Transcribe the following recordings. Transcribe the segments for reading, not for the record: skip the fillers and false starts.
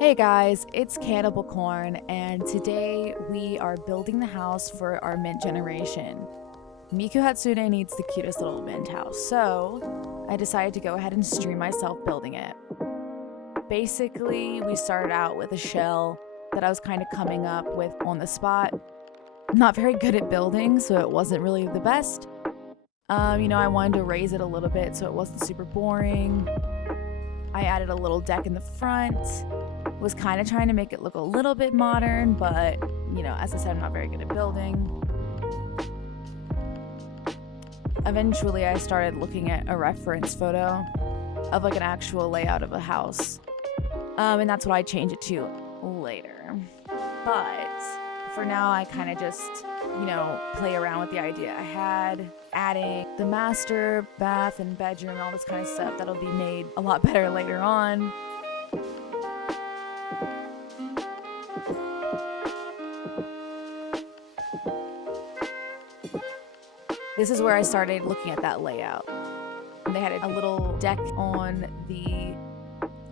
Hey guys, it's Cannibal Corn, and today we are building the house for our mint generation. Miku Hatsune needs the cutest little mint house, so I decided to go ahead and stream myself building it. Basically, we started out with a shell that I was kind of coming up with on the spot. I'm not very good at building, so it wasn't really the best. I wanted to raise it a little bit so it wasn't super boring. I added a little deck in the front. Was kind of trying to make it look a little bit modern, but, as I said, I'm not very good at building. Eventually, I started looking at a reference photo of like an actual layout of a house. And that's what I changed it to later. But for now, I kind of just, play around with the idea I had, adding the master, bath, and bedroom, all this kind of stuff that'll be made a lot better later on. This is where I started looking at that layout. And they had a little deck on the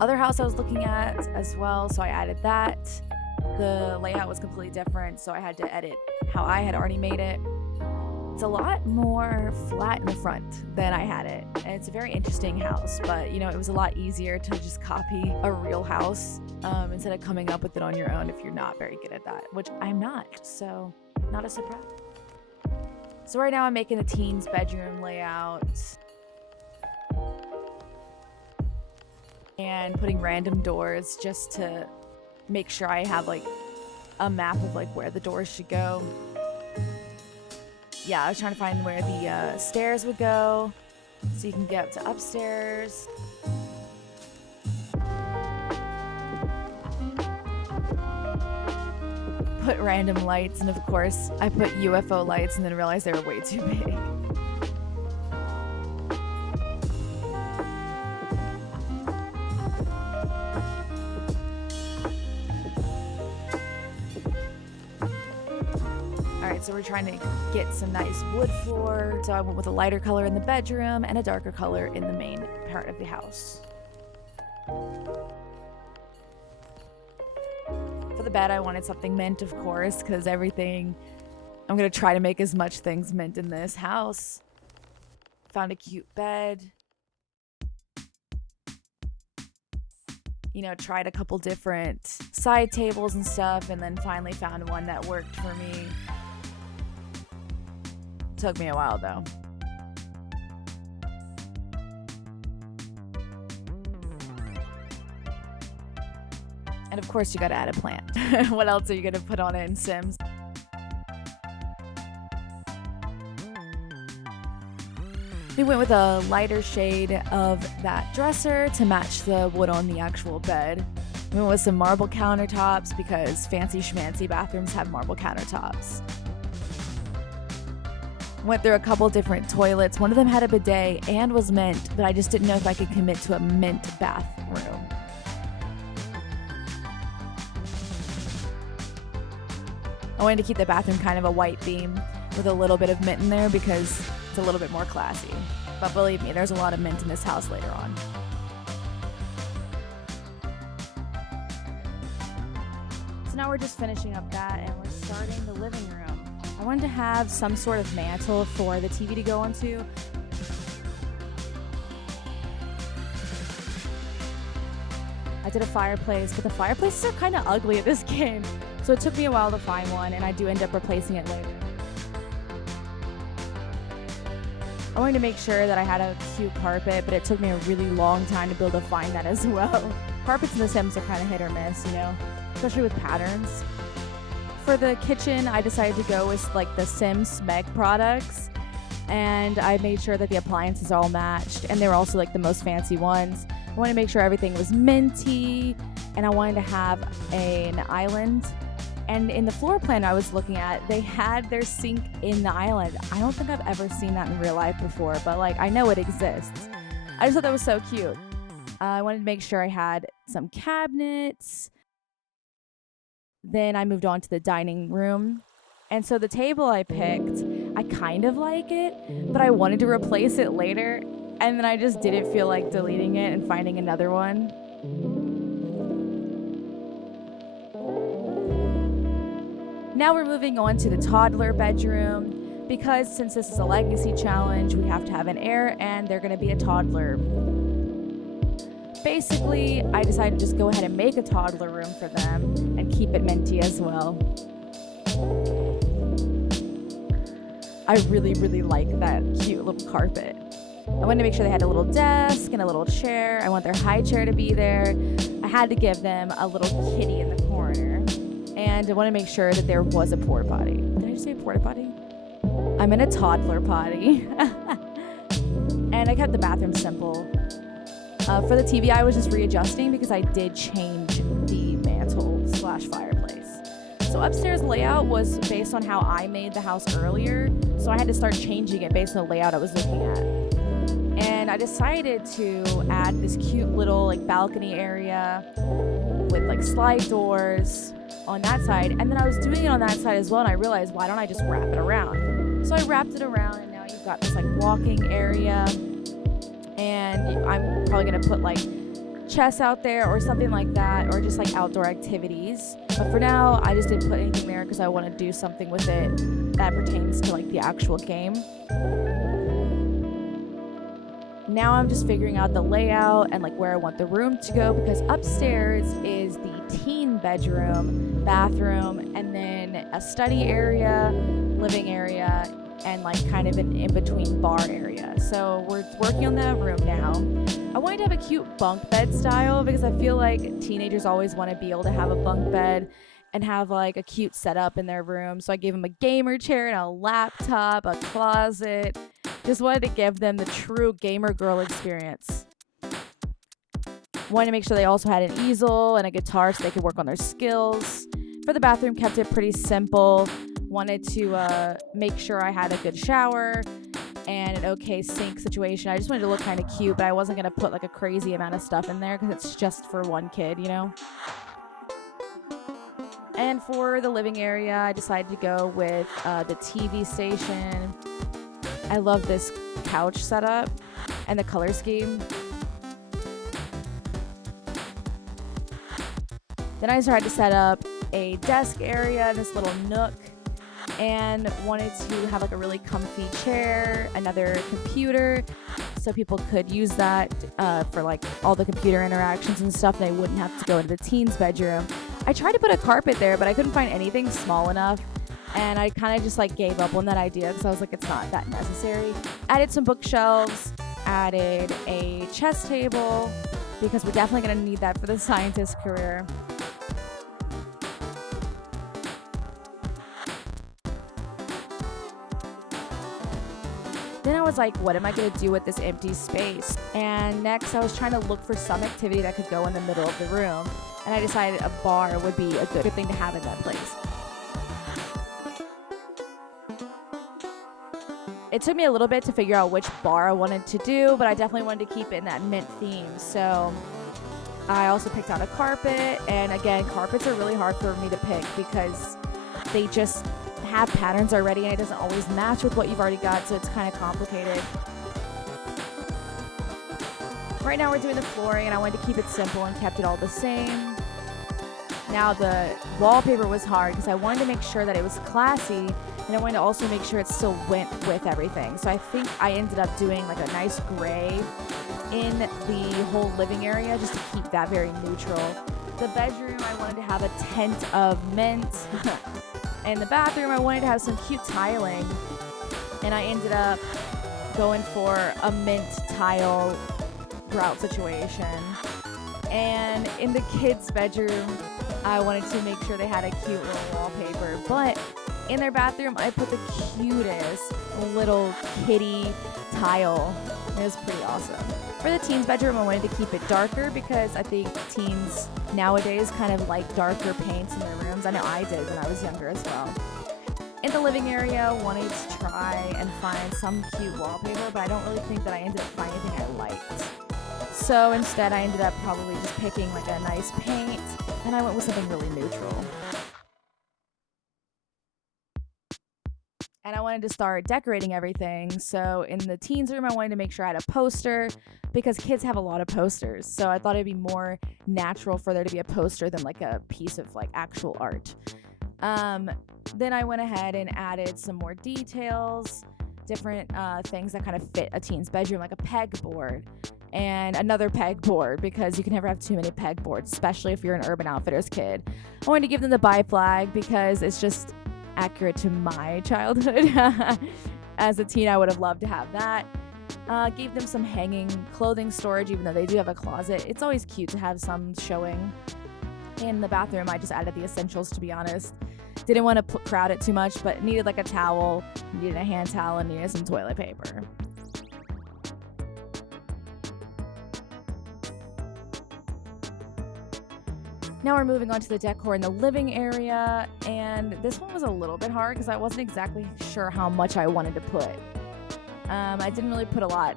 other house I was looking at as well, so I added that. The layout was completely different, so I had to edit how I had already made it. It's a lot more flat in the front than I had it, and it's a very interesting house, but it was a lot easier to just copy a real house instead of coming up with it on your own if you're not very good at that, which I'm not, so not a surprise. So right now I'm making the teen's bedroom layout and putting random doors just to make sure I have like a map of like where the doors should go. Yeah, I was trying to find where the stairs would go so you can get up to upstairs. Put random lights, and of course I put UFO lights and then realized they were way too big. Alright, so we're trying to get some nice wood floor, so I went with a lighter color in the bedroom and a darker color in the main part of the house. For the bed, I wanted something mint, of course, because I'm going to try to make as much things mint in this house. Found a cute bed. Tried a couple different side tables and stuff, and then finally found one that worked for me. Took me a while, though. And of course, you gotta add a plant. What else are you gonna put on it in Sims? We went with a lighter shade of that dresser to match the wood on the actual bed. We went with some marble countertops because fancy schmancy bathrooms have marble countertops. Went through a couple different toilets. One of them had a bidet and was mint, but I just didn't know if I could commit to a mint bathroom. I wanted to keep the bathroom kind of a white theme with a little bit of mint in there because it's a little bit more classy. But believe me, there's a lot of mint in this house later on. So now we're just finishing up that and we're starting the living room. I wanted to have some sort of mantle for the TV to go onto. I did a fireplace, but the fireplaces are kind of ugly at this game. So it took me a while to find one, and I do end up replacing it later. I wanted to make sure that I had a cute carpet, but it took me a really long time to be able to find that as well. Carpets in The Sims are kind of hit or miss, especially with patterns. For the kitchen, I decided to go with like the Sims Smeg products, and I made sure that the appliances all matched, and they were also like the most fancy ones. I wanted to make sure everything was minty, and I wanted to have an island. And in the floor plan I was looking at, they had their sink in the island. I don't think I've ever seen that in real life before, but I know it exists. I just thought that was so cute. I wanted to make sure I had some cabinets. Then I moved on to the dining room. And so the table I picked, I kind of like it, but I wanted to replace it later. And then I just didn't feel like deleting it and finding another one. Now we're moving on to the toddler bedroom, because since this is a legacy challenge, we have to have an heir and they're going to be a toddler. Basically, I decided to just go ahead and make a toddler room for them and keep it minty as well. I really, really like that cute little carpet. I wanted to make sure they had a little desk and a little chair. I want their high chair to be there. I had to give them a little kitty in the corner. And I want to make sure that there was a porta potty. Did I just say porta potty? I'm in a toddler potty. And I kept the bathroom simple. For the TV, I was just readjusting because I did change the mantle/fireplace. So upstairs layout was based on how I made the house earlier. So I had to start changing it based on the layout I was looking at. And I decided to add this cute little like balcony area with like slide doors on that side. And then I was doing it on that side as well. And I realized, why don't I just wrap it around? So I wrapped it around, and now you've got this like walking area. And I'm probably going to put like chess out there or something like that, or just like outdoor activities. But for now, I just didn't put anything there because I want to do something with it that pertains to like the actual game. Now I'm just figuring out the layout and like where I want the room to go, because upstairs is the teen bedroom, bathroom, and then a study area, living area, and like kind of an in-between bar area. So we're working on that room now. I wanted to have a cute bunk bed style because I feel like teenagers always want to be able to have a bunk bed and have like a cute setup in their room. So I gave them a gamer chair and a laptop, a closet. Just wanted to give them the true gamer girl experience. Wanted to make sure they also had an easel and a guitar so they could work on their skills. For the bathroom, kept it pretty simple. Wanted to make sure I had a good shower and an okay sink situation. I just wanted to look kind of cute, but I wasn't going to put like a crazy amount of stuff in there because it's just for one kid, you know? And for the living area, I decided to go with the TV station. I love this couch setup and the color scheme. Then I started to set up a desk area, this little nook, and wanted to have like a really comfy chair, another computer, so people could use that for like all the computer interactions and stuff. They wouldn't have to go into the teens' bedroom. I tried to put a carpet there, but I couldn't find anything small enough, and I kind of just like gave up on that idea because I was like, it's not that necessary. Added some bookshelves, added a chess table, because we're definitely going to need that for the scientist career. Then I was like, what am I going to do with this empty space? And next I was trying to look for some activity that could go in the middle of the room. And I decided a bar would be a good thing to have in that place. It took me a little bit to figure out which bar I wanted to do, but I definitely wanted to keep it in that mint theme. So I also picked out a carpet. And again, carpets are really hard for me to pick because they just have patterns already and it doesn't always match with what you've already got, so it's kind of complicated. Right now we're doing the flooring and I wanted to keep it simple and kept it all the same. Now the wallpaper was hard because I wanted to make sure that it was classy, and I wanted to also make sure it still went with everything. So I think I ended up doing like a nice gray in the whole living area just to keep that very neutral. The bedroom, I wanted to have a tint of mint. In the bathroom, I wanted to have some cute tiling, and I ended up going for a mint tile grout situation. And in the kids' bedroom, I wanted to make sure they had a cute little wallpaper. But in their bathroom, I put the cutest little kitty tile. It was pretty awesome. For the teens' bedroom, I wanted to keep it darker because I think teens nowadays kind of like darker paints in their rooms. I know I did when I was younger as well. In the living area, wanted to try and find some cute wallpaper, but I don't really think that I ended up finding anything I liked. So instead, I ended up probably just picking like a nice paint, and I went with something really neutral. And I wanted to start decorating everything. So in the teens room, I wanted to make sure I had a poster because kids have a lot of posters. So I thought it'd be more natural for there to be a poster than like a piece of like actual art. Then I went ahead and added some more details, different things that kind of fit a teen's bedroom, like a pegboard and another pegboard, because you can never have too many pegboards, especially if you're an Urban Outfitters kid. I wanted to give them the bi flag because it's just accurate to my childhood. As a teen, I would have loved to have that. Gave them some hanging clothing storage, even though they do have a closet. It's always cute to have some showing. In the bathroom, I just added the essentials, to be honest. Didn't want to crowd it too much, but needed like a towel, needed a hand towel, and needed some toilet paper. Now we're moving on to the decor in the living area, and this one was a little bit hard because I wasn't exactly sure how much I wanted to put. I didn't really put a lot,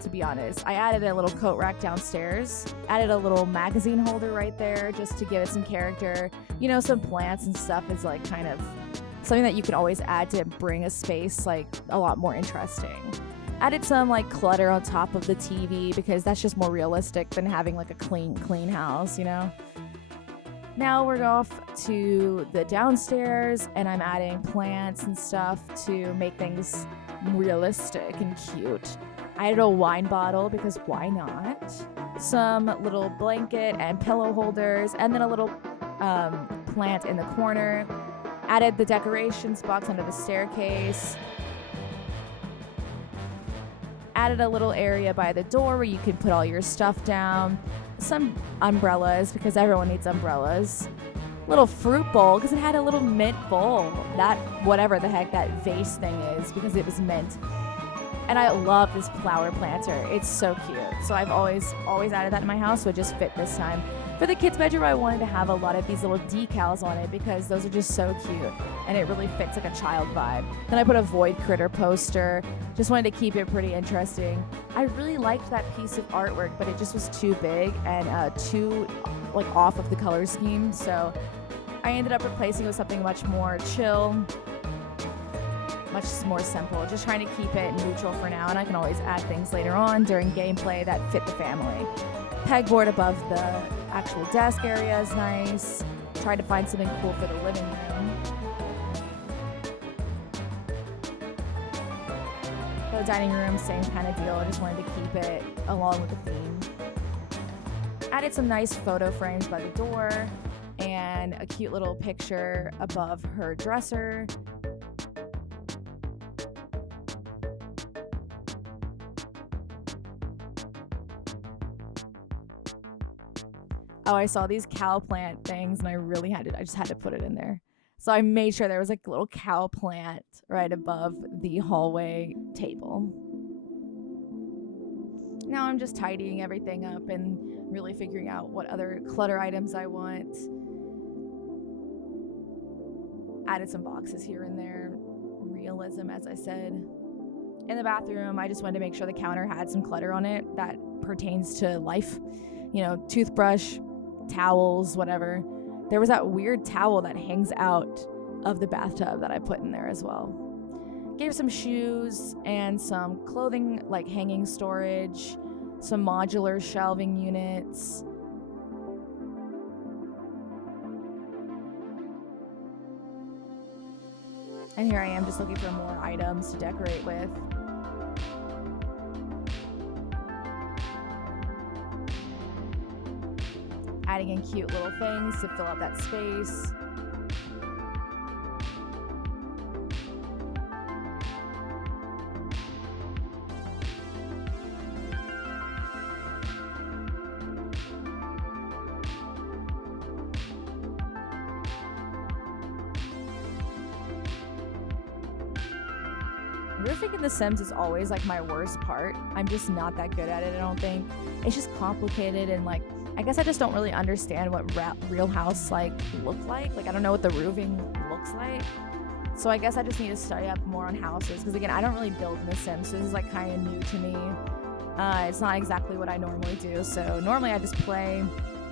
to be honest. I added a little coat rack downstairs, added a little magazine holder right there just to give it some character. You know, some plants and stuff is like kind of something that you can always add to bring a space like a lot more interesting. Added some like clutter on top of the TV because that's just more realistic than having like a clean house, you know? Now we're off to the downstairs, and I'm adding plants and stuff to make things realistic and cute. I added a wine bottle because why not? Some little blanket and pillow holders, and then a little plant in the corner. Added the decorations box under the staircase. Added a little area by the door where you can put all your stuff down. Some umbrellas because everyone needs umbrellas. Little fruit bowl because it had a little mint bowl. That whatever the heck that vase thing is, because it was mint. And I love this flower planter. It's so cute. So I've always added that in my house, so it just fit this time. For the kids' bedroom, I wanted to have a lot of these little decals on it because those are just so cute, and it really fits like a child vibe. Then I put a Void Critter poster. Just wanted to keep it pretty interesting. I really liked that piece of artwork, but it just was too big and too like off of the color scheme. So I ended up replacing it with something much more chill, much more simple, just trying to keep it neutral for now, and I can always add things later on during gameplay that fit the family. Pegboard above the actual desk area is nice. Tried to find something cool for the living room. For the dining room, same kind of deal. I just wanted to keep it along with the theme. Added some nice photo frames by the door and a cute little picture above her dresser. Oh, I saw these cow plant things, and I just had to put it in there. So I made sure there was like a little cow plant right above the hallway table. Now I'm just tidying everything up and really figuring out what other clutter items I want. Added some boxes here and there. Realism, as I said. In the bathroom, I just wanted to make sure the counter had some clutter on it that pertains to life. You know, toothbrush, towels, whatever. There was that weird towel that hangs out of the bathtub that I put in there as well. Gave some shoes and some clothing, like hanging storage, some modular shelving units. And here I am just looking for more items to decorate with. Adding in cute little things to fill up that space. Roofing in The Sims is always like my worst part. I'm just not that good at it, I don't think. It's just complicated, and like I guess I just don't really understand what real house like look like. Like I don't know what the roofing looks like. So I guess I just need to study up more on houses, because again, I don't really build in The Sims, so this is like kind of new to me. It's not exactly what I normally do. So normally I just play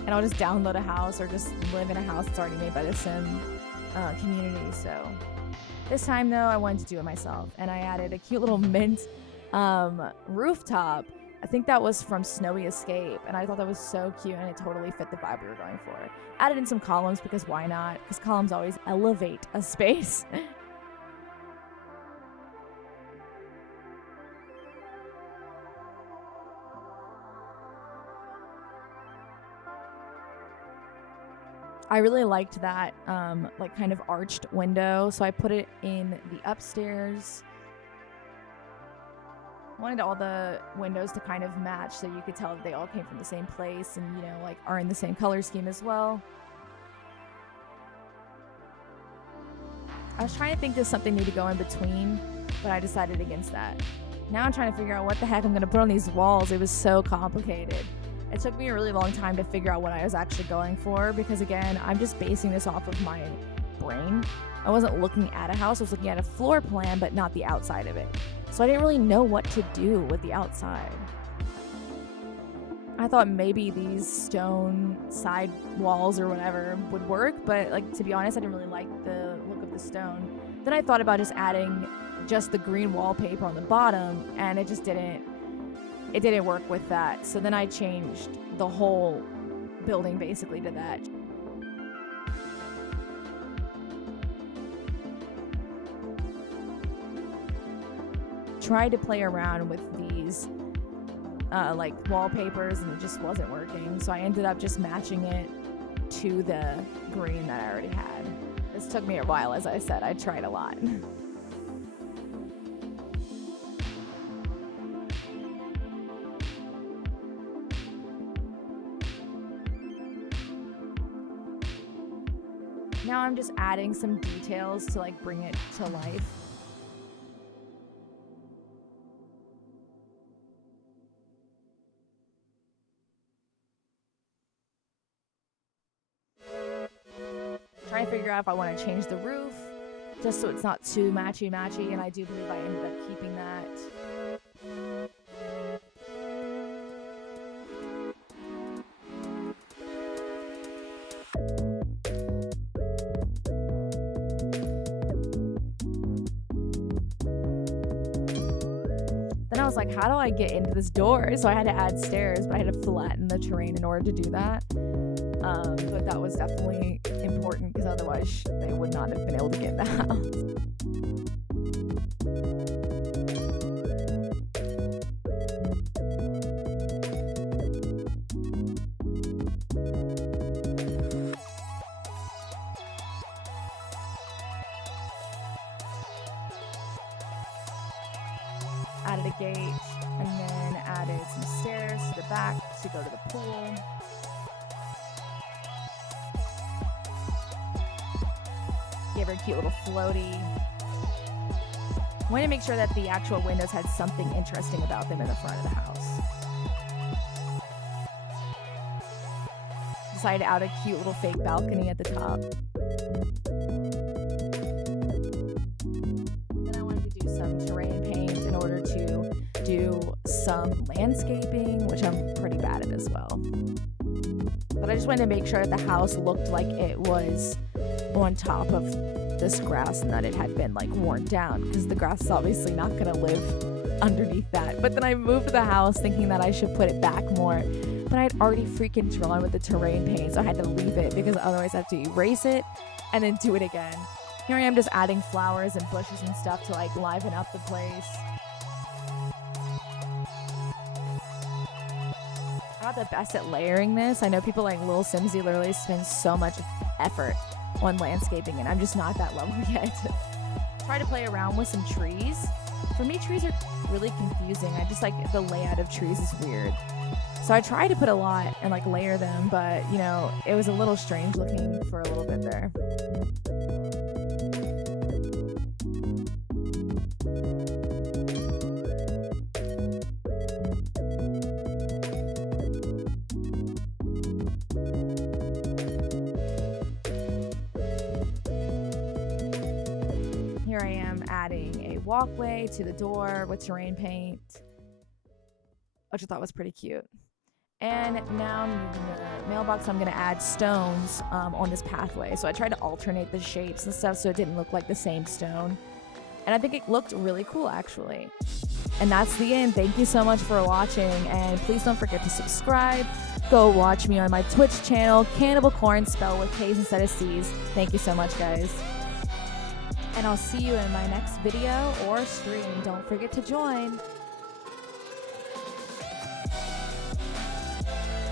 and I'll just download a house or just live in a house that's already made by the Sim community. So this time though, I wanted to do it myself, and I added a cute little mint rooftop. I think that was from Snowy Escape, and I thought that was so cute, and it totally fit the vibe we were going for. Added in some columns because why not? Because columns always elevate a space. I really liked that like kind of arched window, so I put it in the upstairs. I wanted all the windows to kind of match so you could tell that they all came from the same place and, you know, like are in the same color scheme as well. I was trying to think of something new to go in between, but I decided against that. Now I'm trying to figure out what the heck I'm going to put on these walls. It was so complicated. It took me a really long time to figure out what I was actually going for because, again, I'm just basing this off of my brain. I wasn't looking at a house. I was looking at a floor plan, but not the outside of it. So I didn't really know what to do with the outside. I thought maybe these stone side walls or whatever would work, but like to be honest, I didn't really like the look of the stone. Then I thought about just adding just the green wallpaper on the bottom, and it just didn't work with that. So then I changed the whole building basically to that. Tried to play around with these like wallpapers, and it just wasn't working, so I ended up just matching it to the green that I already had. This took me a while, as I said. I tried a lot. Now I'm just adding some details to like bring it to life. Trying to figure out if I want to change the roof just so it's not too matchy-matchy, and I do believe I ended up keeping that. Then I was like, how do I get into this door? So I had to add stairs, but I had to flatten the terrain in order to do that. But that was definitely important because otherwise they would not have been able to get in the house. Added a gate and then added some stairs to the back to go to the pool. Gave her a cute little floaty. Wanted to make sure that the actual windows had something interesting about them in the front of the house. Decided to add a cute little fake balcony at the top. Then I wanted to do some terrain paint in order to do some landscaping, which I'm pretty bad at as well. But I just wanted to make sure that the house looked like it was on top of this grass and that it had been like worn down, because the grass is obviously not going to live underneath that. But then I moved the house thinking that I should put it back more, but I had already freaking drawn with the terrain paint, so I had to leave it because otherwise I have to erase it and then do it again. Here I am just adding flowers and bushes and stuff to like liven up the place. I'm not the best at layering this. I know people like Lil Simsy literally spend so much effort on landscaping, and I'm just not that level yet. Try to play around with some trees. For me, trees are really confusing. I just like the layout of trees is weird. So I tried to put a lot and like layer them, but you know, it was a little strange looking for a little bit there. Here I am adding a walkway to the door with terrain paint, which I thought was pretty cute. And now I'm moving the mailbox. I'm going to add stones on this pathway. So I tried to alternate the shapes and stuff so it didn't look like the same stone. And I think it looked really cool, actually. And that's the end. Thank you so much for watching, and please don't forget to subscribe. Go watch me on my Twitch channel, Cannibal Corn, spelled with K's instead of C's. Thank you so much, guys. And I'll see you in my next video or stream. Don't forget to join.